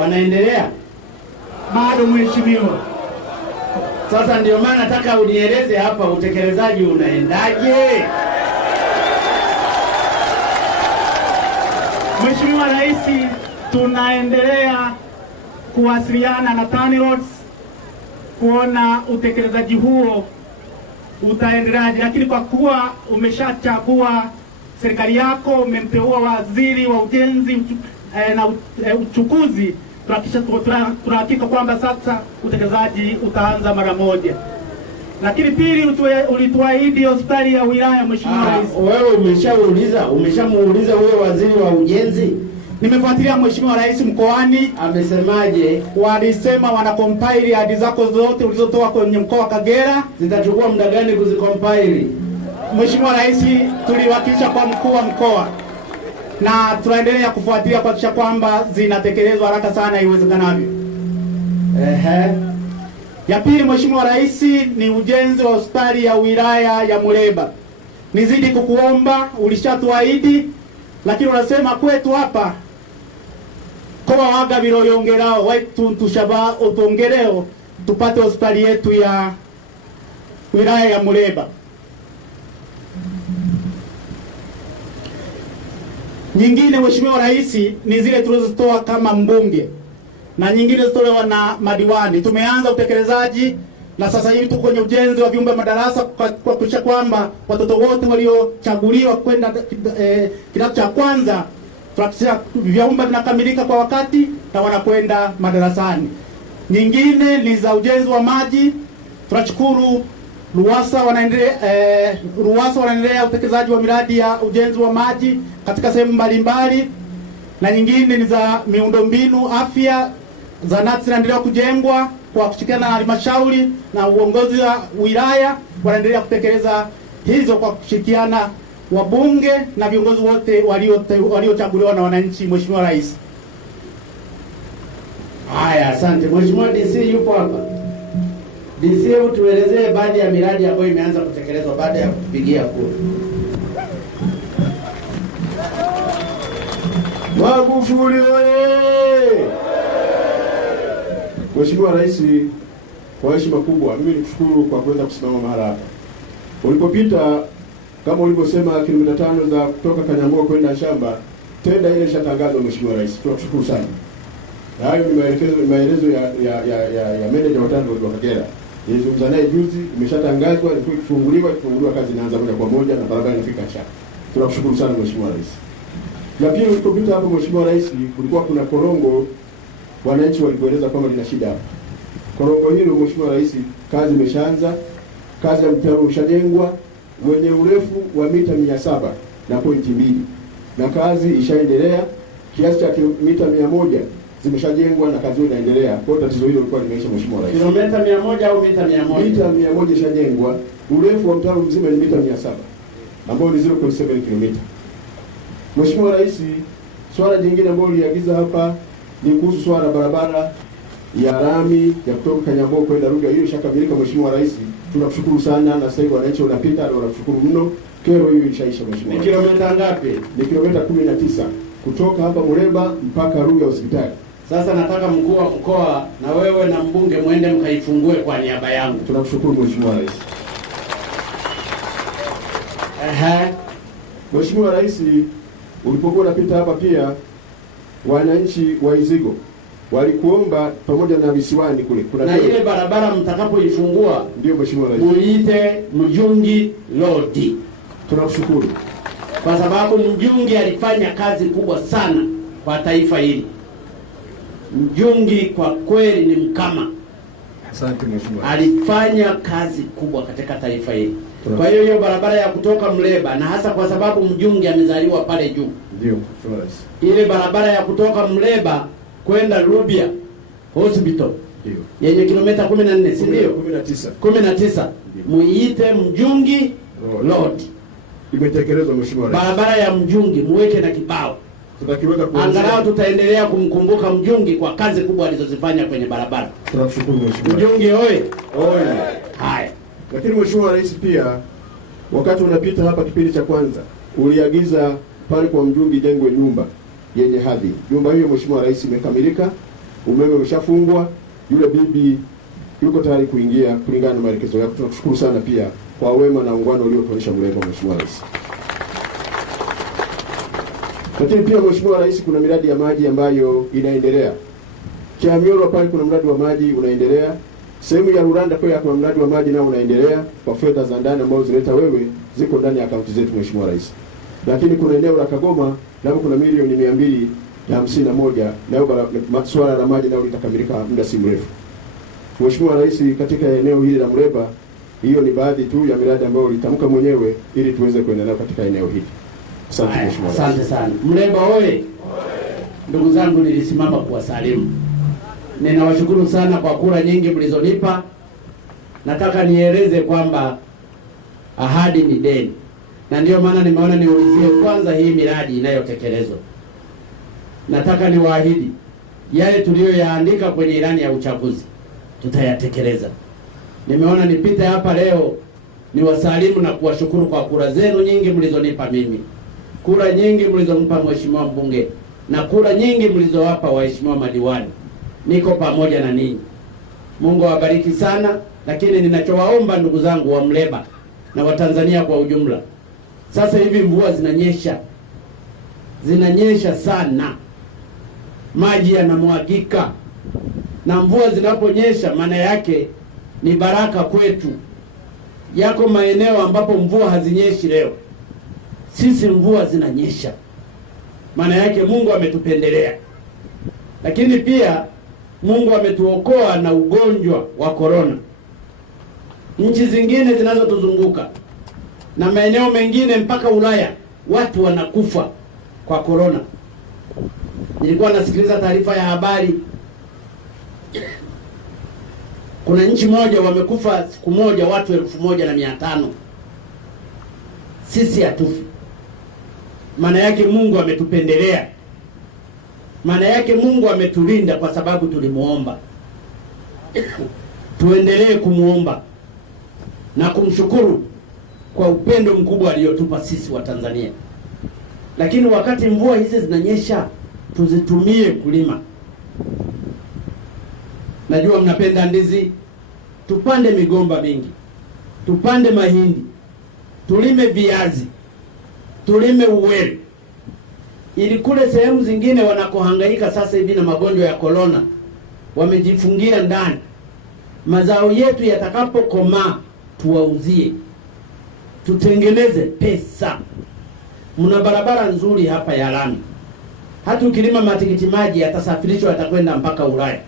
Wanaendelea bado mheshimiwa. Sasa ndio maana nataka unieleze hapa utekelezaji unaendaje? Mheshimiwa Rais, tunaendelea kuwasiliana na TANROADS kuona utekelezaji huo utaendeleaje, lakini kwa kuwa umeshachagua serikali yako, umemteua waziri wa ujenzi na uchukuzi, tunahakika kwamba sasa utekelezaji utaanza mara moja. Lakini pili, ulituahidi hospitali ya wilaya Mheshimiwa Rais. Wewe umeshamuuliza huyo waziri wa ujenzi? Nimefuatilia Mheshimiwa Rais mkoani. Amesemaje? Walisema wanacompile hadi zako zote ulizotoa kwenye mkoa wa Kagera. Zitachukua muda gani kuzicompile? Mheshimiwa Rais, tuliwakilisha kwa mkuu wa mkoa na tunaendelea kufuatilia kuhakikisha kwamba zinatekelezwa haraka sana iwezekanavyo. Ya pili Mheshimiwa Rais, ni ujenzi wa hospitali ya wilaya ya Muleba. Nizidi kukuomba, ulishatuahidi, lakini unasema kwetu hapa kwa waga biroyongerao wetu tushaba utongereo tupate hospitali yetu ya wilaya ya Muleba. Nyingine Mheshimiwa Rais ni zile tulizotoa kama mbunge na nyingine zitolewa na madiwani. Tumeanza utekelezaji na sasa hivi tuko kwenye ujenzi wa vyumba madarasa kwa kuhakikisha kwamba watoto wote waliochaguliwa kwenda kidato cha kwanza tunahakikisha vyumba vinakamilika kwa wakati na wanakwenda madarasani. Nyingine ni za ujenzi wa maji. Tunashukuru RUWASA wanaendelea utekelezaji wa miradi ya ujenzi wa maji katika sehemu mbalimbali, na nyingine ni za miundombinu afya. Zahanati zinaendelea kujengwa kwa kushirikiana na halmashauri na uongozi wa wilaya, wanaendelea kutekeleza hizo kwa kushirikiana wabunge na viongozi wote waliochaguliwa na wananchi. Mheshimiwa Rais. Haya, asante. Mheshimiwa DC yupo hapa. DC, hebu tuelezee baadhi ya miradi ambayo imeanza kutekelezwa baada ya kupigia kura. Magufuli oye! Mheshimiwa Rais, kwa heshima kubwa mimi nikushukuru kwa kuweza kusimama mahali hapa. Ulipopita kama ulivyosema kilomita 5 za kutoka Kanyambo kwenda shamba, tenda ile ishatangazwa Mheshimiwa Rais. Tunakushukuru sana. Na hayo ni maelezo ya manager wa TANROADS wa Kagera. Nilizungumza naye juzi, imeshatangazwa, ikifunguliwa kazi inaanza moja kwa moja na barabara inafika chapa. Tunakushukuru sana Mheshimiwa Rais. Na pia ulipopita hapo Mheshimiwa Rais, kulikuwa kuna korongo wananchi walipoeleza kwamba lina shida hapa. Korongo hilo Mheshimiwa Rais, kazi imeshaanza, kazi ya mtaro ushajengwa wenye urefu wa mita 700.2 na kazi ishaendelea, kiasi cha mita 100 zimeshajengwa na kazi inaendelea. Kwa tatizo hilo lilikuwa limeisha Mheshimiwa Rais. Kilomita 100 au mita 100? Mita 100 ishajengwa, urefu wa mtaro mzima ni mita 700 ambao ni 0.7 km. Mheshimiwa Rais, swala jingine ambalo liagiza hapa ni kuhusu swala barabara ya lami ya kutoka Kanyambo kwenda Rugya. Hiyo ishakamilika Mheshimiwa Rais. Tunakushukuru sana, na sasa hivi wananchi wanapita na wanakushukuru mno. Kero hiyo ishaisha Mheshimiwa. Ni kilomita ngapi? Ni kilomita 19 kutoka hapa Muleba mpaka Rugya hospitali. Sasa nataka mkuu wa mkoa na wewe na mbunge muende mkaifungue kwa niaba yangu. Tunakushukuru Mheshimiwa Rais. Mheshimiwa Rais, ulipokuwa unapita hapa pia wananchi wa Izigo walikuomba pamoja na visiwani kule kuna na ile barabara mtakapoifungua, ndio Mheshimiwa Rais, muite Mjungi Road. Tunakushukuru kwa sababu Mjungi alifanya kazi kubwa sana kwa taifa hili. Mjungi kwa kweli ni mkama. Asante Mheshimiwa. Alifanya kazi kubwa katika taifa hili. Kwa hiyo hiyo barabara ya kutoka Muleba, na hasa kwa sababu Mjungi amezaliwa pale juu, ndio Mheshimiwa Rais, ile barabara ya kutoka Muleba kwenda Rubya Hospital ndio yenye kilomita 14, si ndio? 19. Muiite Mjungi Road. Imetekelezwa Mheshimiwa Rais. Barabara ya Mjungi muweke na kibao. Tutakiweka kwa angalau tutaendelea kumkumbuka Mjungi kwa kazi kubwa alizozifanya kwenye barabara. Tunashukuru Mheshimiwa. Mjungi oye. Oye. Haya. Lakini Mheshimiwa Rais, pia wakati unapita hapa kipindi cha kwanza uliagiza pale kwa Mjungi jengwe nyumba yenye hadhi. Nyumba hiyo Mheshimiwa Rais imekamilika umeme umeshafungwa, yule bibi yuko tayari kuingia kulingana na maelekezo yako. Tunakushukuru sana pia kwa wema na ungano uliotuonyesha Muleba, Mheshimiwa Rais. Lakini pia Mheshimiwa Rais, kuna miradi ya maji ambayo inaendelea. Kiamyoro pale kuna mradi wa maji unaendelea. Sehemu ya Ruranda pia kuna mradi wa maji nao unaendelea kwa fedha za ndani ambazo zileta wewe, ziko ndani ya akaunti zetu Mheshimiwa Rais. Lakini kuna eneo la Kagoma nao kuna milioni 251 nayo swala la maji nao litakamilika muda si mrefu. Mheshimiwa Rais, katika eneo hili la Muleba, hiyo ni baadhi tu ya miradi ambayo ulitamka mwenyewe ili tuweze kuendelea katika eneo hili. Asante Mheshimiwa Rais. Asante sana. Muleba oye! Ndugu zangu, nilisimama kuwasalimu. Ninawashukuru sana kwa kura nyingi mlizonipa. Nataka nieleze kwamba ahadi ni deni, na ndio maana nimeona niulizie kwanza hii miradi inayotekelezwa. Nataka niwaahidi yale tuliyoyaandika kwenye ilani ya uchaguzi tutayatekeleza. Nimeona nipite hapa leo niwasalimu na kuwashukuru kwa kura zenu nyingi mlizonipa mimi, kura nyingi mlizompa Mheshimiwa mbunge, na kura nyingi mlizowapa waheshimiwa madiwani. Niko pamoja na ninyi. Mungu awabariki sana. Lakini ninachowaomba ndugu zangu wa Muleba na Watanzania kwa ujumla, sasa hivi mvua zinanyesha sana, maji yanamwagika, na mvua zinaponyesha maana yake ni baraka kwetu. Yako maeneo ambapo mvua hazinyeshi leo, sisi mvua zinanyesha, maana yake Mungu ametupendelea. Lakini pia Mungu ametuokoa na ugonjwa wa korona. Nchi zingine zinazotuzunguka na maeneo mengine mpaka Ulaya, watu wanakufa kwa korona. Nilikuwa nasikiliza taarifa ya habari, kuna nchi moja wamekufa siku moja watu 1500. Sisi hatufi. Maana yake Mungu ametupendelea. Maana yake Mungu ametulinda kwa sababu tulimuomba. Tuendelee kumuomba na kumshukuru kwa upendo mkubwa aliotupa sisi wa Tanzania. Lakini wakati mvua hizi zinanyesha, tuzitumie kulima. Najua mnapenda ndizi, tupande migomba mingi, tupande mahindi, tulime viazi, tulime uwele, ili kule sehemu zingine wanakohangaika sasa hivi na magonjwa ya korona wamejifungia ndani, mazao yetu yatakapokomaa tuwauzie, tutengeneze pesa. Mna barabara nzuri hapa ya lami. Hata ukilima matikiti maji yatasafirishwa, yatakwenda mpaka Ulaya.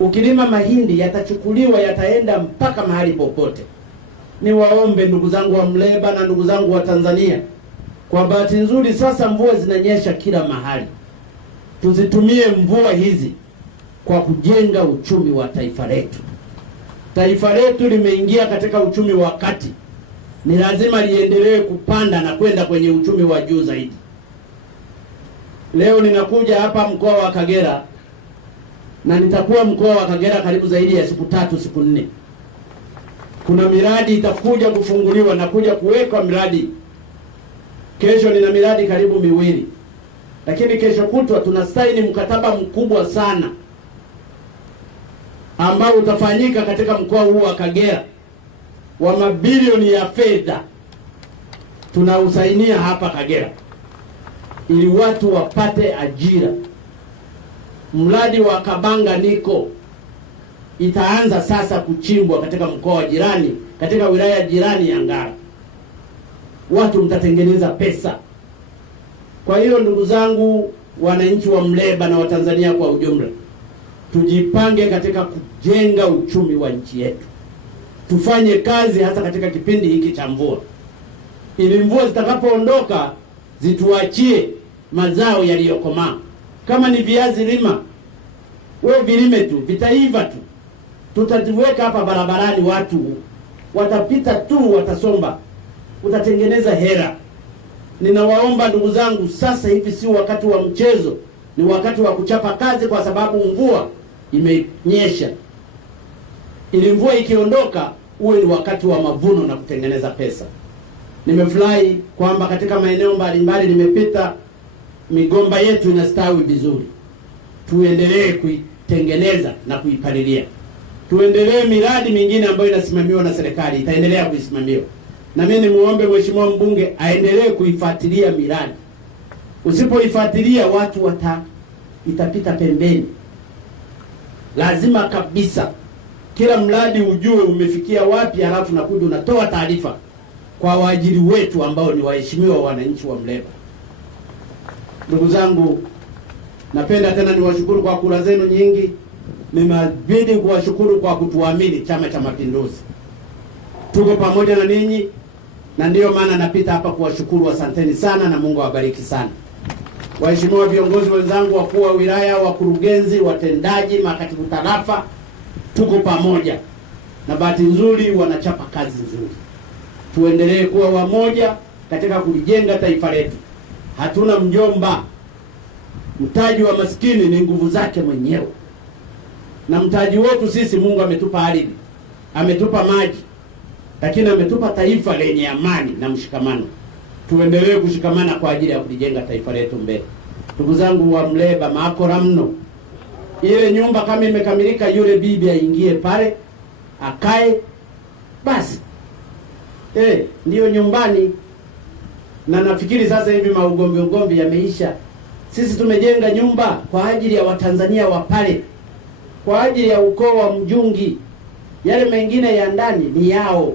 Ukilima mahindi yatachukuliwa, yataenda mpaka mahali popote. Niwaombe ndugu zangu wa Muleba na ndugu zangu wa Tanzania, kwa bahati nzuri sasa mvua zinanyesha kila mahali. Tuzitumie mvua hizi kwa kujenga uchumi wa taifa letu. Taifa letu limeingia katika uchumi wa kati, ni lazima liendelee kupanda na kwenda kwenye uchumi wa juu zaidi. Leo ninakuja hapa mkoa wa Kagera, na nitakuwa mkoa wa Kagera karibu zaidi ya siku 3 siku 4. Kuna miradi itakuja kufunguliwa na kuja kuwekwa miradi. Kesho nina miradi karibu 2, lakini kesho kutwa tunasaini mkataba mkubwa sana ambao utafanyika katika mkoa huu wa Kagera wa mabilioni ya fedha. Tunausainia hapa Kagera ili watu wapate ajira. Mradi wa Kabanga Niko itaanza sasa kuchimbwa katika mkoa wa jirani, katika wilaya jirani ya Ngara. Watu mtatengeneza pesa. Kwa hiyo ndugu zangu wananchi wa Muleba na Watanzania kwa ujumla, tujipange katika kujenga uchumi wa nchi yetu. Tufanye kazi hasa katika kipindi hiki cha mvua, ili mvua zitakapoondoka zituachie mazao yaliyokomaa. Kama ni viazi lima, wewe vilime tu, vitaiva tu. Tutaziweka hapa barabarani, watu watapita tu, watasomba, utatengeneza hela. Ninawaomba ndugu zangu, sasa hivi si wakati wa mchezo, ni wakati wa kuchapa kazi, kwa sababu mvua imenyesha. Ili mvua ikiondoka uwe ni wakati wa mavuno na kutengeneza pesa. Nimefurahi kwamba katika maeneo mbalimbali nimepita, migomba yetu inastawi vizuri. tuendelee kuitengeneza na kuipalilia. Tuendelee miradi mingine ambayo inasimamiwa na serikali, itaendelea kuisimamiwa. Na mimi nimuombe mheshimiwa mbunge aendelee kuifuatilia miradi. Usipoifuatilia watu itapita pembeni. Lazima kabisa kila mradi ujue umefikia wapi, halafu nakuja unatoa taarifa kwa waajiri wetu ambao ni waheshimiwa wananchi wa Muleba. Ndugu zangu, napenda tena niwashukuru kwa kura zenu nyingi. Nimebidi kuwashukuru kwa kutuamini Chama cha Mapinduzi. Tuko pamoja na ninyi, na ndiyo maana napita hapa kuwashukuru. Asanteni sana na Mungu awabariki sana. Waheshimiwa viongozi wenzangu, wakuu wa wilaya, wakurugenzi, watendaji, makatibu tarafa, tuko pamoja. Na bahati nzuri wanachapa kazi nzuri. Tuendelee kuwa wamoja katika kulijenga taifa letu. Hatuna mjomba. Mtaji wa maskini ni nguvu zake mwenyewe. Na mtaji wetu sisi, Mungu ametupa ardhi, ametupa maji, lakini ametupa taifa lenye amani na mshikamano. Tuendelee kushikamana kwa ajili ya kulijenga taifa letu mbele. Ndugu zangu wa Muleba, maakora mno. Ile nyumba kama imekamilika, yule bibi aingie pale, akae basi. Ndiyo nyumbani. Na nafikiri sasa hivi maugomvi yameisha. Sisi tumejenga nyumba kwa ajili ya Watanzania wa pale, kwa ajili ya ukoo wa Mjungi. Yale mengine ya ndani ni yao.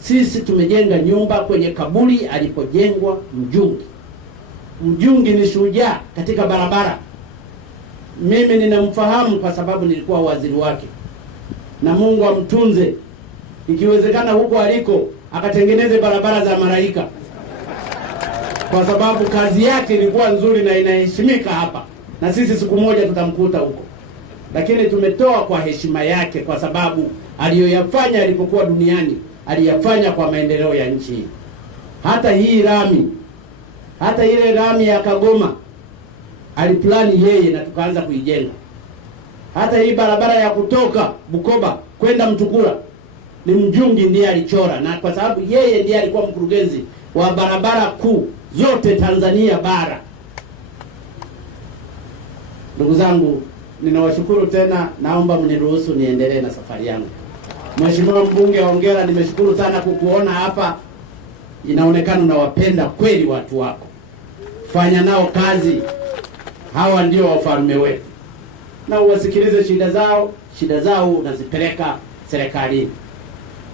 Sisi tumejenga nyumba kwenye kaburi alipojengwa Mjungi. Mjungi ni shujaa katika barabara. Mimi ninamfahamu kwa sababu nilikuwa waziri wake. Na Mungu amtunze. Ikiwezekana huko aliko akatengeneze barabara za malaika, kwa sababu kazi yake ilikuwa nzuri na inaheshimika hapa, na sisi siku moja tutamkuta huko. Lakini tumetoa kwa heshima yake, kwa sababu aliyoyafanya alipokuwa duniani aliyafanya kwa maendeleo ya nchi hii. Hata hii rami, hata ile rami ya Kagoma aliplani yeye na tukaanza kuijenga. Hata hii barabara ya kutoka Bukoba kwenda Mtukula ni Mjungi ndiye alichora, na kwa sababu yeye ndiye alikuwa mkurugenzi wa barabara kuu zote Tanzania bara. Ndugu zangu, ninawashukuru tena, naomba mniruhusu niendelee na safari yangu. Mheshimiwa mbunge, hongera, nimeshukuru sana kukuona hapa. Inaonekana unawapenda kweli watu wako. Fanya nao kazi. Hawa ndio wafalme wetu. Na uwasikilize shida zao unazipeleka serikalini.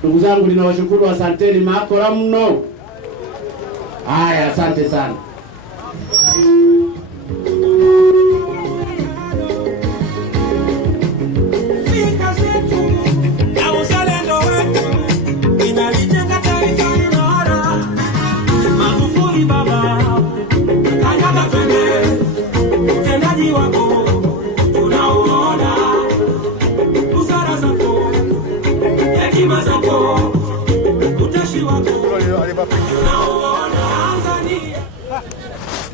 Ndugu zangu, ninawashukuru, asanteni, maakora mno. Haya, asante sana. Utashi wako